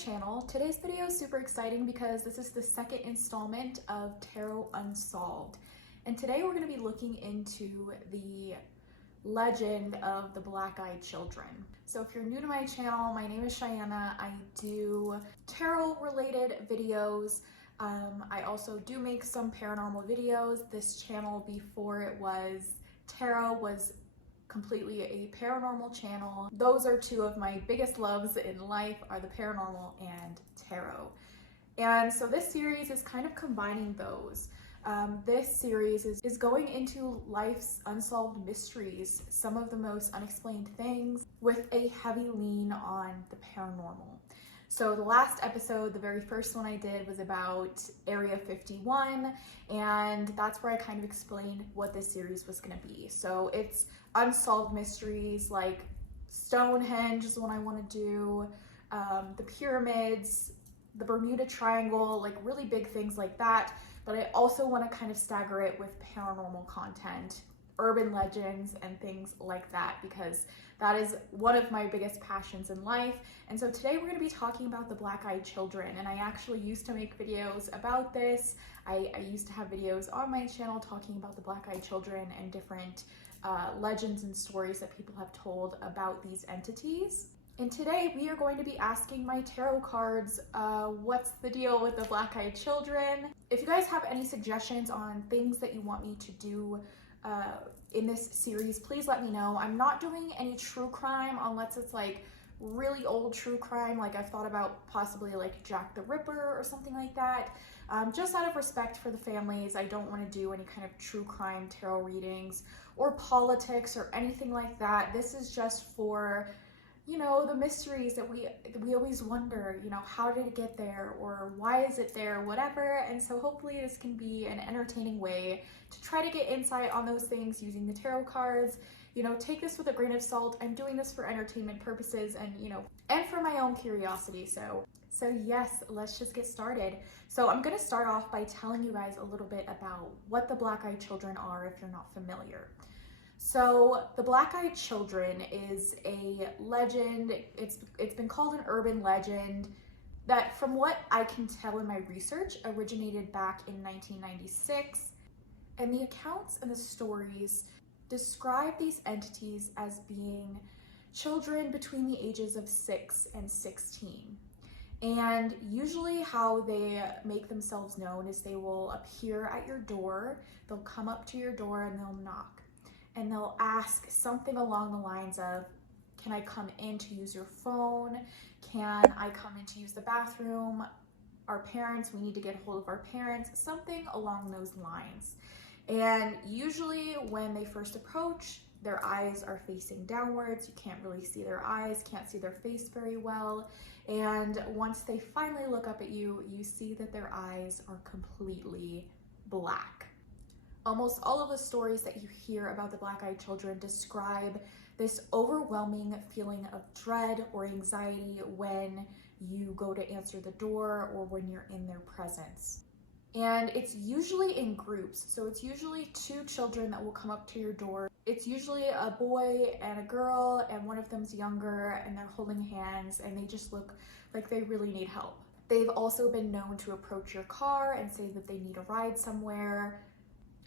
channel. Today's video is super exciting because this is the second installment of Tarot Unsolved. And today we're going to be looking into the legend of the Black-Eyed Children. So if you're new to my channel, my name is Cheyenne. I do tarot related videos. I also do make some paranormal videos. This channel before it was tarot was completely a paranormal channel. Those are two of my biggest loves in life, are the paranormal and tarot. And so this series is kind of combining those. This series is going into life's unsolved mysteries, some of the most unexplained things, with a heavy lean on the paranormal. So the last episode, the very first one I did, was about Area 51, and that's where I kind of explained what this series was going to be. So it's unsolved mysteries like Stonehenge is one I want to do, the pyramids, the Bermuda Triangle, like really big things like that. But I also want to kind of stagger it with paranormal content, urban legends, and things like that, because that is one of my biggest passions in life. And so today we're going to be talking about the Black-Eyed Children, and I actually used to make videos about this. I used to have videos on my channel talking about the Black-Eyed Children and different legends and stories that people have told about these entities. And today we are going to be asking my tarot cards, what's the deal with the Black-Eyed Children? If you guys have any suggestions on things that you want me to do in this series, please let me know. I'm not doing any true crime unless it's like really old true crime, like I've thought about possibly like Jack the Ripper or something like that. Just out of respect for the families, I don't want to do any kind of true crime tarot readings or politics or anything like that. This is just for, you know, the mysteries that we always wonder, you know, how did it get there, or why is it there, whatever. And so hopefully this can be an entertaining way to try to get insight on those things using the tarot cards. You know, take this with a grain of salt. I'm doing this for entertainment purposes and, you know, and for my own curiosity. So yes, let's just get started. So I'm going to start off by telling you guys a little bit about what the Black-Eyed Children are if you're not familiar. So the Black-Eyed Children is a legend. It's been called an urban legend that, from what I can tell in my research, originated back in 1996. And the accounts and the stories describe these entities as being children between the ages of 6 and 16. And usually how they make themselves known is they will appear at your door, they'll come up to your door and they'll knock. And they'll ask something along the lines of, can I come in to use your phone? Can I come in to use the bathroom? Our parents, we need to get a hold of our parents, something along those lines. And usually when they first approach, their eyes are facing downwards. You can't really see their eyes, can't see their face very well. And once they finally look up at you, you see that their eyes are completely black. Almost all of the stories that you hear about the Black-Eyed Children describe this overwhelming feeling of dread or anxiety when you go to answer the door or when you're in their presence. And it's usually in groups. So it's usually two children that will come up to your door. It's usually a boy and a girl, and one of them's younger, and they're holding hands, and they just look like they really need help. They've also been known to approach your car and say that they need a ride somewhere.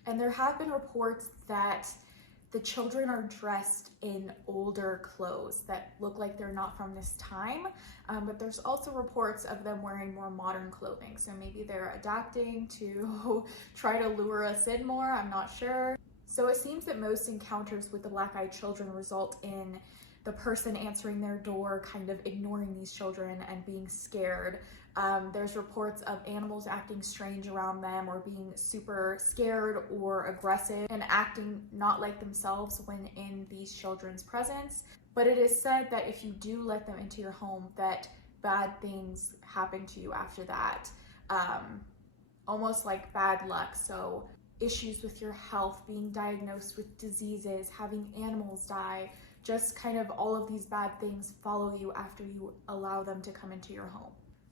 And there have been reports that the children are dressed in older clothes that look like they're not from this time, but there's also reports of them wearing more modern clothing. So maybe they're adapting to try to lure us in more, I'm not sure. So it seems that most encounters with the Black-Eyed Children result in the person answering their door kind of ignoring these children and being scared. There's reports of animals acting strange around them or being super scared or aggressive and acting not like themselves when in these children's presence. But it is said that if you do let them into your home, that bad things happen to you after that, almost like bad luck. So issues with your health, being diagnosed with diseases, having animals die, just kind of all of these bad things follow you after you allow them to come into your home.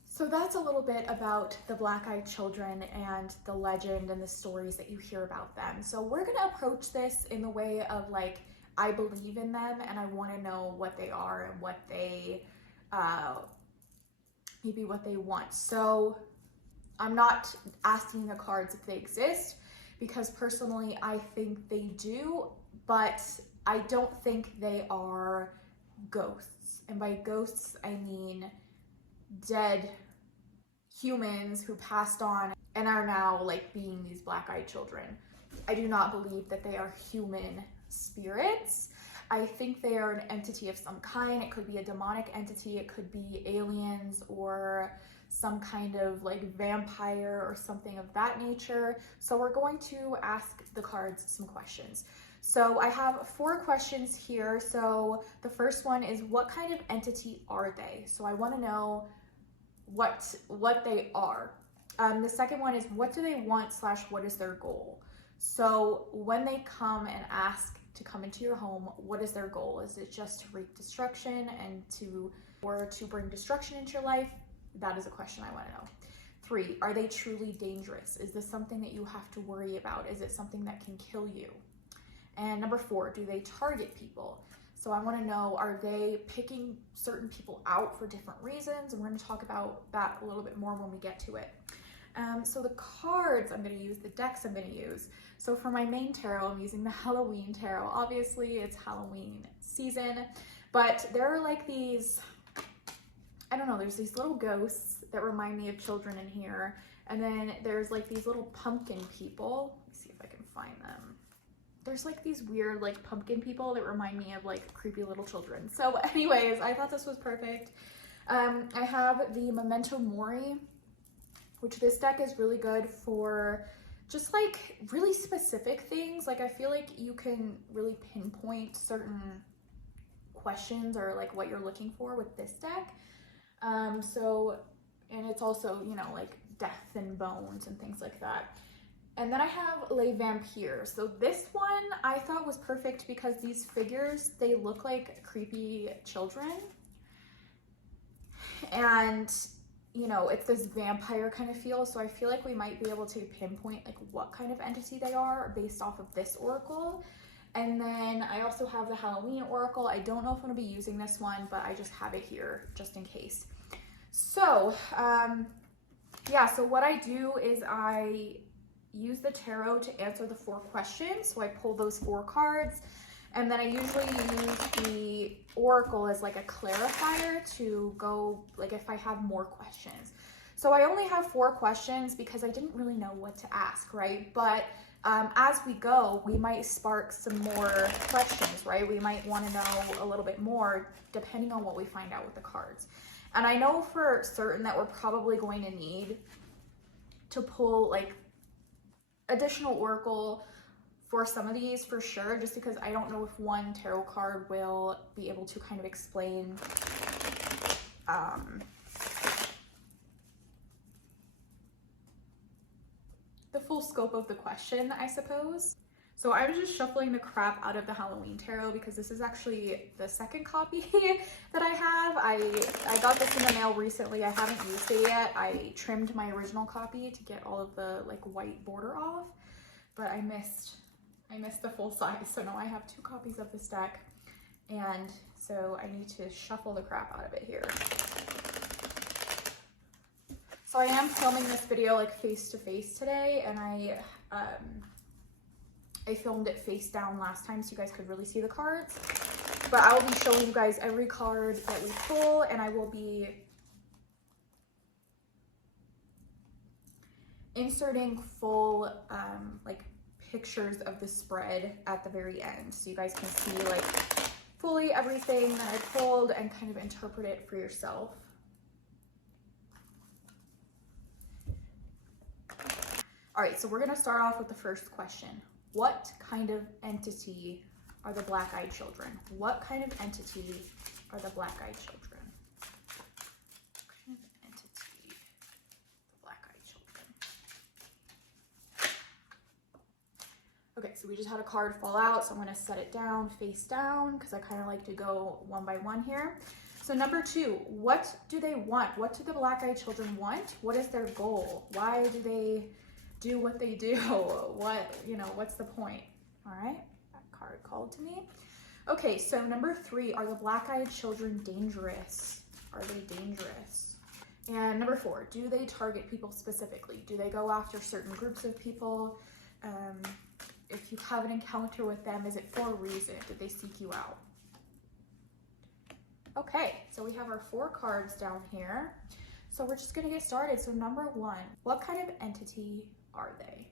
So that's a little bit about the Black-Eyed Children and the legend and the stories that you hear about them. So we're gonna approach this in the way of like, I believe in them and I wanna know what they are and what they maybe what they want. So I'm not asking the cards if they exist, because personally I think they do, but I don't think they are ghosts. And by ghosts, I mean dead humans who passed on and are now like being these black-eyed children. I do not believe that they are human spirits. I think they are an entity of some kind. It could be a demonic entity, it could be aliens, or some kind of like vampire or something of that nature. So we're going to ask the cards some questions. So I have 4 questions here. So the first one is, what kind of entity are they? So I want to know what they are. The second one is, what do they want / what is their goal? So when they come and ask to come into your home, what is their goal? Is it just to wreak destruction and to bring destruction into your life? That is a question I want to know. 3, are they truly dangerous? Is this something that you have to worry about? Is it something that can kill you? And number 4, do they target people? So I want to know, are they picking certain people out for different reasons? And we're going to talk about that a little bit more when we get to it. So the cards I'm going to use, the decks I'm going to use. So for my main tarot, I'm using the Halloween tarot. Obviously, it's Halloween season, but there are like these, I don't know, there's these little ghosts that remind me of children in here. And then there's like these little pumpkin people. Let me see if I can find them. There's like these weird like pumpkin people that remind me of like creepy little children. So anyways, I thought this was perfect. I have the Memento Mori, which this deck is really good for just like really specific things. Like I feel like you can really pinpoint certain questions or like what you're looking for with this deck. And it's also, you know, like death and bones and things like that. And then I have Les Vampires. So this one I thought was perfect because these figures, they look like creepy children. And, you know, it's this vampire kind of feel. So I feel like we might be able to pinpoint like what kind of entity they are based off of this oracle. And then I also have the Halloween oracle. I don't know if I'm gonna be using this one, but I just have it here just in case. So, yeah, so what I do is I use the tarot to answer the 4 questions. So I pull those 4 cards, and then I usually use the oracle as like a clarifier to go, like if I have more questions. So I only have 4 questions because I didn't really know what to ask, right? But as we go, we might spark some more questions, right? We might want to know a little bit more depending on what we find out with the cards. And I know for certain that we're probably going to need to pull like additional oracle for some of these for sure, just because I don't know if one tarot card will be able to kind of explain the full scope of the question, I suppose. So I was just shuffling the crap out of the Halloween tarot because this is actually the second copy that I have. I got this in the mail recently. I haven't used it yet. I trimmed my original copy to get all of the like white border off, but I missed the full size. So now I have 2 copies of this deck, and so I need to shuffle the crap out of it here. So I am filming this video like face to face today, and I filmed it face down last time so you guys could really see the cards. But I will be showing you guys every card that we pull, and I will be inserting full like pictures of the spread at the very end so you guys can see like fully everything that I pulled and kind of interpret it for yourself. All right, so we're gonna start off with the first question. What kind of entity are the black-eyed children? What kind of entity are the black-eyed children? What kind of entity the black-eyed children? Okay, so we just had a card fall out, so I'm gonna set it down, face down, because I kind of like to go one by one here. So number 2, what do they want? What do the black-eyed children want? What is their goal? Why do they do what they do? What, you know, what's the point? All right, that card called to me. Okay, so number 3, are the black-eyed children dangerous? Are they dangerous? And number 4, do they target people specifically? Do they go after certain groups of people? If you have an encounter with them, is it for a reason? Did they seek you out? Okay, so we have our 4 cards down here. So we're just gonna get started. So number 1, what kind of entity are they?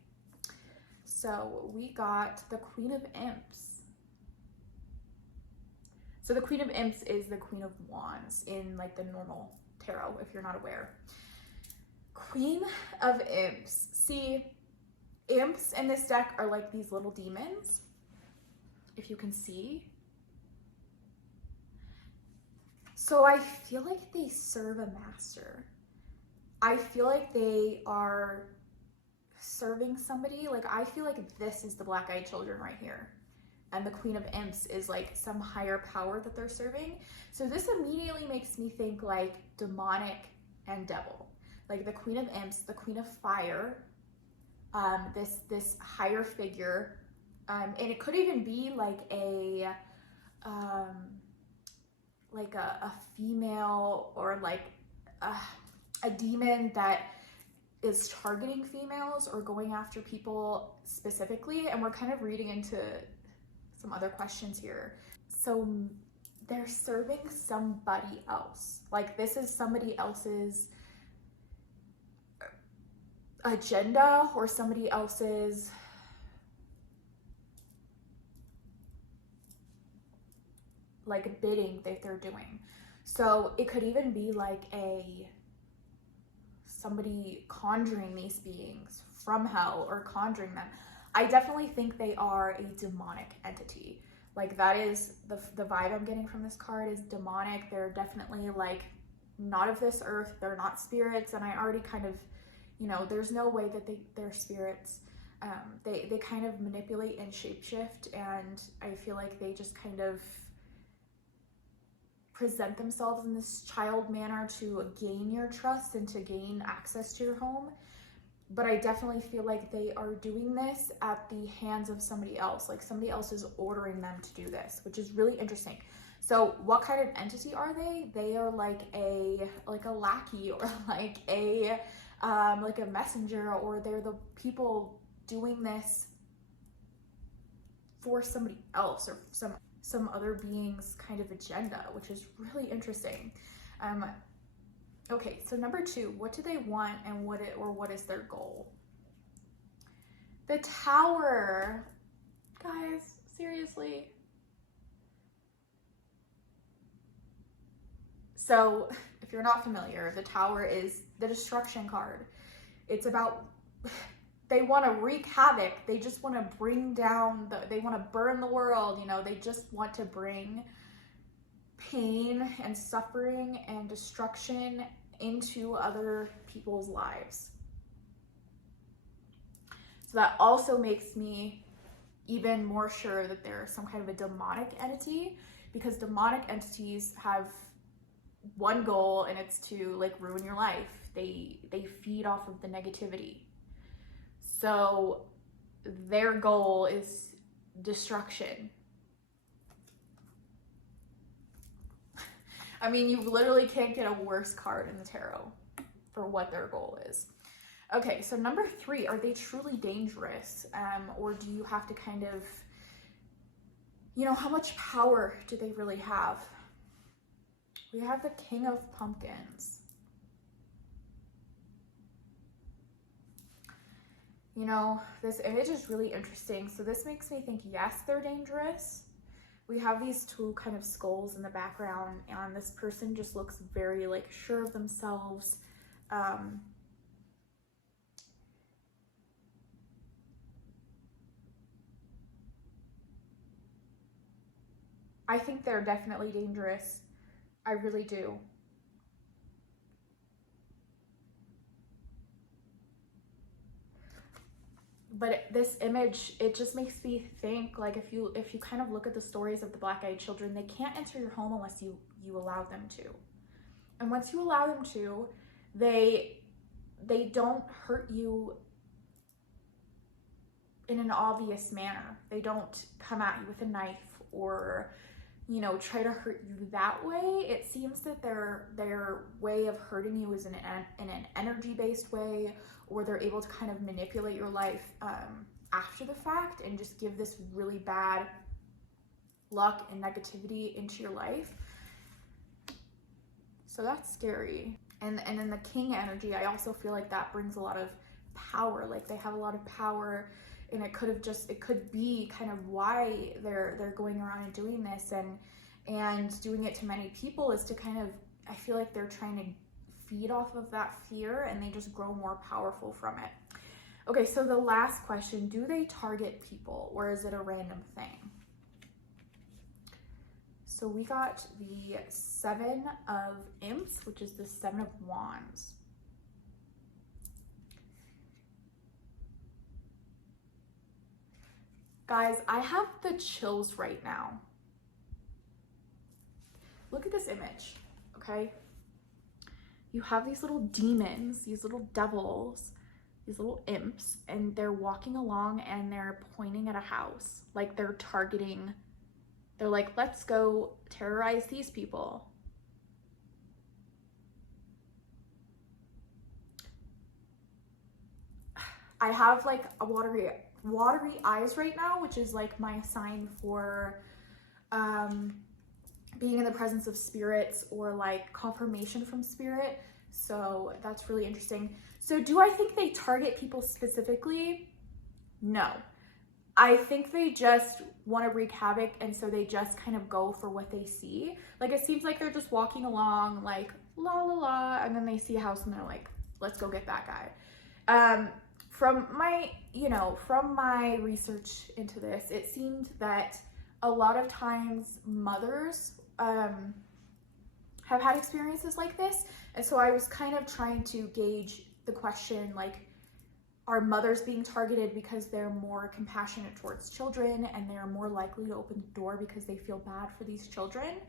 So we got the Queen of Imps. So the Queen of Imps is the Queen of Wands in like the normal tarot, if you're not aware. Queen of Imps. See, imps in this deck are like these little demons, if you can see. So I feel like they serve a master. I feel like they are serving somebody. Like, I feel like this is the black-eyed children right here. And the Queen of Imps is like some higher power that they're serving. So this immediately makes me think like demonic and devil. Like the Queen of Imps, the Queen of Fire, this higher figure. And it could even be like a female, or like a demon that is targeting females or going after people specifically. And we're kind of reading into some other questions here. So they're serving somebody else. Like this is somebody else's agenda or somebody else's like bidding that they're doing. So it could even be like somebody conjuring these beings from hell or conjuring them. I definitely think they are a demonic entity. Like that is the vibe I'm getting from this card is demonic. They're definitely like not of this earth. They're not spirits. And I already kind of, you know, there's no way that they're spirits. They kind of manipulate and shapeshift. And I feel like they just kind of present themselves in this child manner to gain your trust and to gain access to your home. But I definitely feel like they are doing this at the hands of somebody else. Like somebody else is ordering them to do this, which is really interesting. So what kind of entity are they? They are like a lackey, or like a messenger, or they're the people doing this for somebody else or some other being's kind of agenda, which is really interesting. Okay, so number 2, what do they want and what is their goal? The Tower. Guys, seriously. So if you're not familiar, the Tower is the destruction card. It's about, they want to wreak havoc. They just want to bring down, they want to burn the world, you know, they just want to bring pain and suffering and destruction into other people's lives. So that also makes me even more sure that they're some kind of a demonic entity, because demonic entities have one goal, and it's to like ruin your life. They feed off of the negativity. So their goal is destruction. I mean, you literally can't get a worse card in the tarot for what their goal is. Okay, so number 3, are they truly dangerous? Or do you have to kind of, you know, how much power do they really have? We have the King of Pumpkins. You know, this image is really interesting. So this makes me think, yes, they're dangerous. We have these 2 kind of skulls in the background, and this person just looks very like sure of themselves. I think they're definitely dangerous. I really do. But this image, it just makes me think, like, if you kind of look at the stories of the black-eyed children, they can't enter your home unless you allow them to. And once you allow them to, they don't hurt you in an obvious manner. They don't come at you with a knife or, you know, try to hurt you that way. It seems that their way of hurting you is in an energy-based way, or they're able to kind of manipulate your life after the fact and just give this really bad luck and negativity into your life. So that's scary. And in the king energy, I also feel like that brings a lot of power. Like they have a lot of power, and it could be kind of why they're going around and doing this and doing it to many people, is to kind of, I feel like they're trying to feed off of that fear, and they just grow more powerful from it. Okay, so the last question, do they target people, or is it a random thing? So we got the 7 of Imps, which is the 7 of Wands. Guys, I have the chills right now. Look at this image, okay? You have these little demons, these little devils, these little imps, and they're walking along and they're pointing at a house. Like they're targeting, they're like, let's go terrorize these people. I have like a watery eyes right now, which is like my sign for being in the presence of spirits, or like confirmation from spirit. So that's really interesting. So do I think they target people specifically? No. I think they just want to wreak havoc, and so they just kind of go for what they see. Like it seems like they're just walking along like la la la, and then they see a house and they're like, let's go get that guy. From my research into this, it seemed that a lot of times mothers have had experiences like this. And so I was kind of trying to gauge the question, like, are mothers being targeted because they're more compassionate towards children and they're more likely to open the door because they feel bad for these children?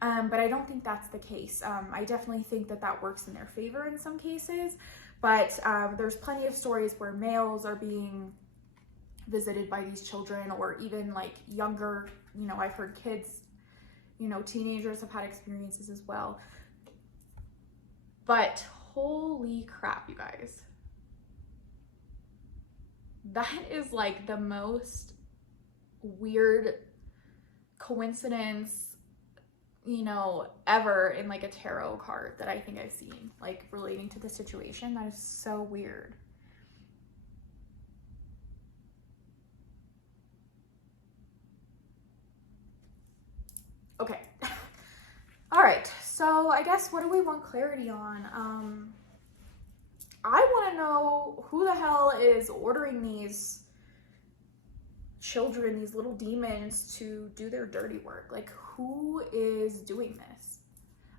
But I don't think that's the case. I definitely think that works in their favor in some cases. But there's plenty of stories where males are being visited by these children, or even like younger, I've heard kids, teenagers have had experiences as well. But holy crap, you guys. That is like the most weird coincidence, ever in like a tarot card that I think I've seen, like relating to the situation. That is so weird. Okay. All right. So I guess, what do we want clarity on? I want to know who the hell is ordering these children, these little demons, to do their dirty work. Like, who is doing this?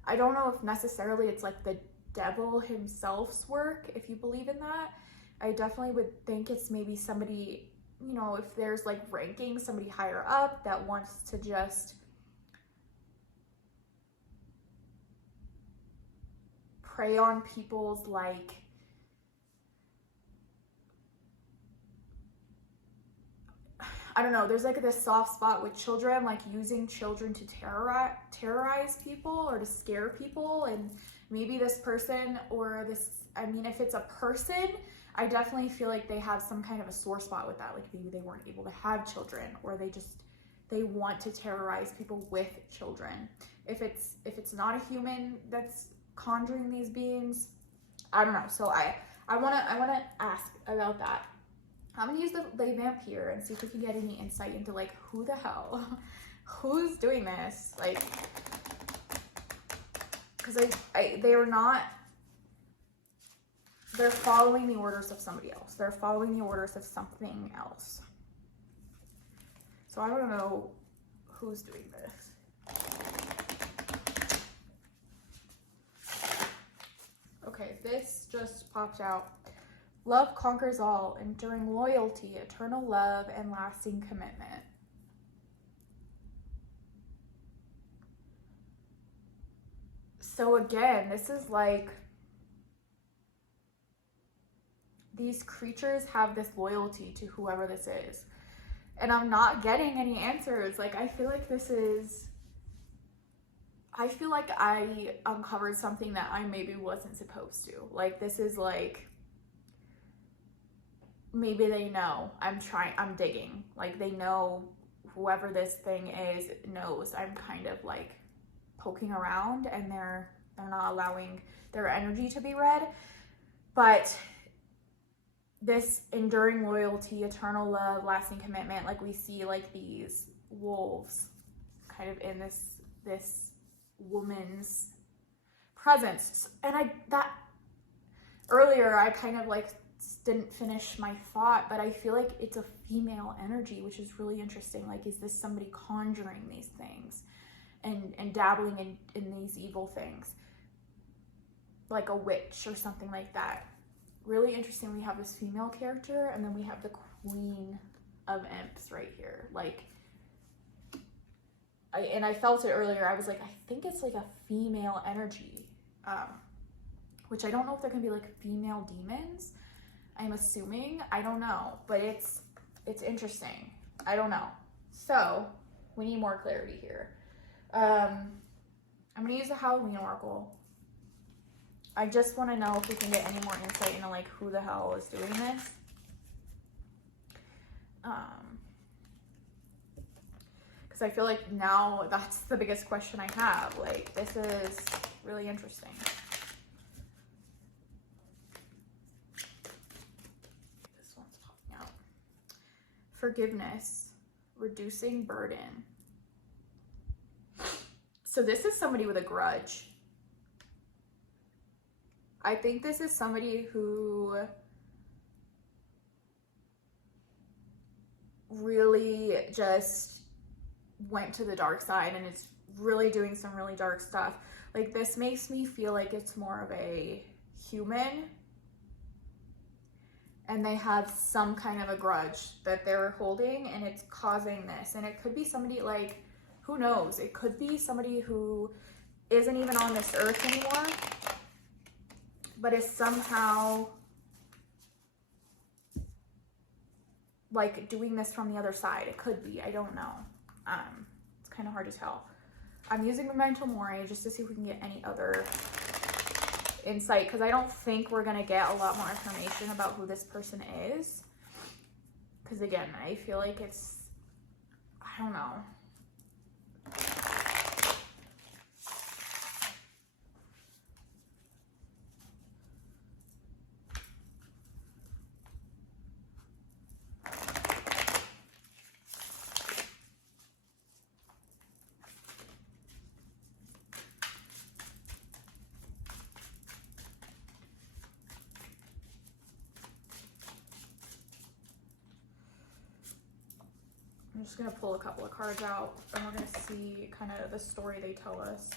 I don't know if necessarily it's like the devil himself's work, if you believe in that. I definitely would think it's maybe somebody, if there's like ranking, somebody higher up that wants to just prey on people's, like, I don't know, there's like this soft spot with children, like using children to terrorize people or to scare people. And maybe this person, or this, if it's a person, I definitely feel like they have some kind of a sore spot with that. Like maybe they weren't able to have children, or they want to terrorize people with children. If it's not a human that's conjuring these beings, I don't know. So I want to ask about that. I'm gonna use the vamp here and see if we can get any insight into like who the hell, who's doing this, like, because they're following the orders of somebody else. They're following the orders of something else. So I don't know who's doing this. Okay, this just popped out. Love conquers all, enduring loyalty, eternal love, and lasting commitment. So again, this is like, these creatures have this loyalty to whoever this is. And I'm not getting any answers. Like, I feel like this is I feel like I uncovered something that I maybe wasn't supposed to. Like, this is like, maybe they know I'm digging. Like, they know, whoever this thing is knows I'm kind of like poking around, and they're not allowing their energy to be read. But this enduring loyalty, eternal love, lasting commitment, like we see like these wolves kind of in this woman's presence. And that earlier I kind of like didn't finish my thought, but I feel like it's a female energy, which is really interesting. Like, is this somebody conjuring these things and dabbling in these evil things, like a witch or something like that? Really interesting. We have this female character, and then we have the Queen of Imps right here. Like, I felt it earlier. I was like, I think it's like a female energy, which I don't know if there can be like female demons. I'm assuming. I don't know, but it's interesting. I don't know. So we need more clarity here. I'm gonna use the Halloween Oracle. I just want to know if we can get any more insight into like who the hell is doing this. Because I feel like now that's the biggest question I have. Like, this is really interesting. This one's popping out. Forgiveness, reducing burden. So this is somebody with a grudge. I think this is somebody who really just went to the dark side and is really doing some really dark stuff. Like, this makes me feel like it's more of a human, and they have some kind of a grudge that they're holding, and it's causing this. And it could be somebody, like, who knows? It could be somebody who isn't even on this earth anymore, but is somehow like doing this from the other side. It could be, I don't know. It's kind of hard to tell. I'm using Memento Mori just to see if we can get any other insight, because I don't think we're gonna get a lot more information about who this person is. Because again, I feel like it's, I don't know. I'm just going to pull a couple of cards out, and we're going to see kind of the story they tell us.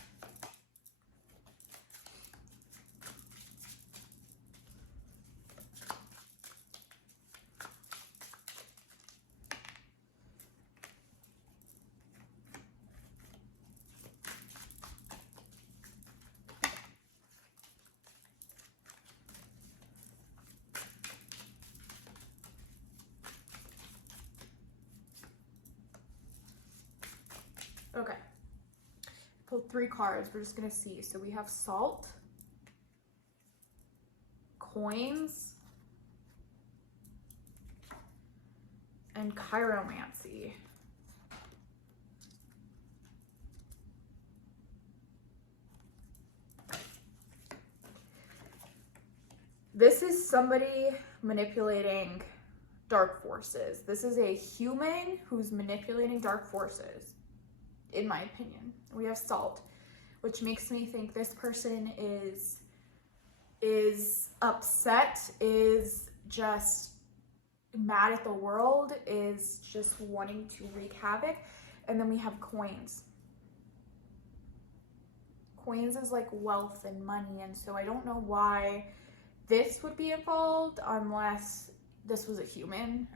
Okay, pulled 3 cards. We're just gonna see. So we have salt, coins, and chiromancy. This is somebody manipulating dark forces. This is a human who's manipulating dark forces, in my opinion. We have salt, which makes me think this person is upset, is just mad at the world, is just wanting to wreak havoc. And then we have coins. Coins is like wealth and money, and so I don't know why this would be involved unless this was a human.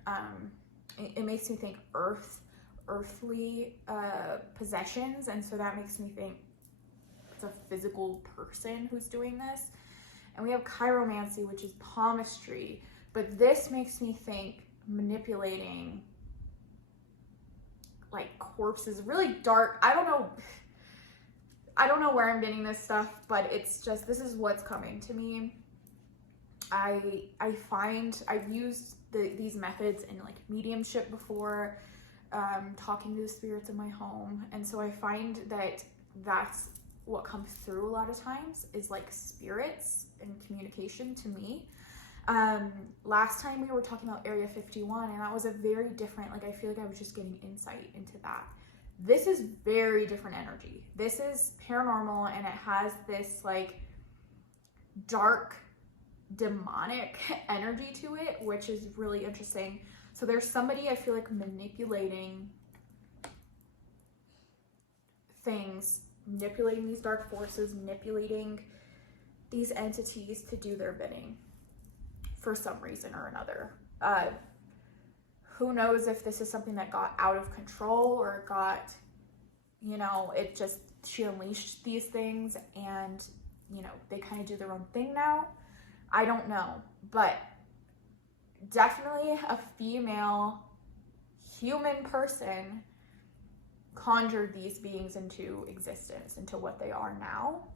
It makes me think earthly possessions, and so that makes me think it's a physical person who's doing this. And we have chiromancy, which is palmistry, but this makes me think manipulating like corpses, really dark. I don't know, I don't know where I'm getting this stuff, but it's just, this is what's coming to me. I find I've used these methods in like mediumship before, talking to the spirits in my home. And so I find that that's what comes through a lot of times, is like spirits and communication to me. Last time we were talking about Area 51, and that was a very different, like I feel like I was just getting insight into that. This is very different energy. This is paranormal, and it has this like dark demonic energy to it, which is really interesting. So there's somebody, I feel like, manipulating things, manipulating these dark forces, manipulating these entities to do their bidding for some reason or another. Who knows if this is something that got out of control, or got, you know, it just, she unleashed these things and, you know, they kind of do their own thing now. I don't know, but definitely a female human person conjured these beings into existence, into what they are now.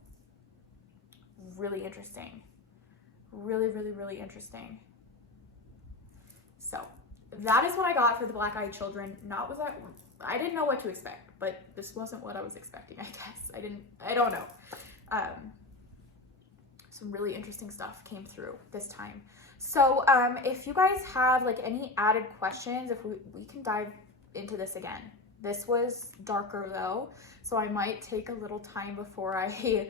Really interesting. Really, really, really interesting. So that is what I got for the black-eyed children. I didn't know what to expect, but this wasn't what I was expecting, I guess. I don't know. Some really interesting stuff came through this time. So if you guys have like any added questions, if we can dive into this again. This was darker though, so I might take a little time before I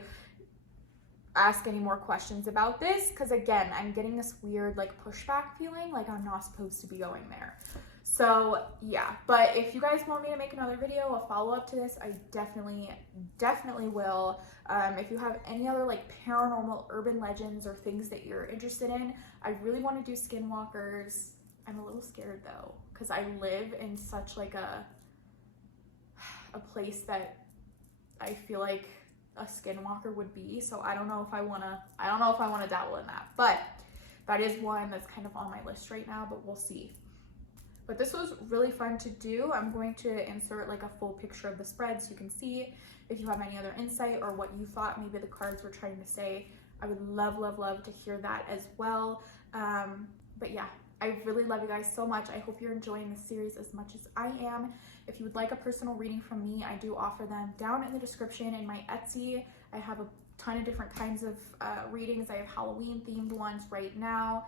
ask any more questions about this, because again, I'm getting this weird like pushback feeling, like I'm not supposed to be going there. So yeah, but if you guys want me to make another video, a follow-up to this, I definitely will. If you have any other like paranormal urban legends or things that you're interested in, I really want to do skinwalkers. I'm a little scared though, because I live in such like a place that I feel like a skinwalker would be. So I don't know if I want to dabble in that, but that is one that's kind of on my list right now, but we'll see. But this was really fun to do. I'm going to insert like a full picture of the spread so you can see if you have any other insight or what you thought maybe the cards were trying to say. I would love, love, love to hear that as well. But yeah, I really love you guys so much. I hope you're enjoying this series as much as I am. If you would like a personal reading from me, I do offer them down in the description. In my Etsy, I have a ton of different kinds of readings. I have Halloween themed ones right now.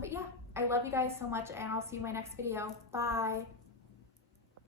But yeah, I love you guys so much, and I'll see you in my next video. Bye.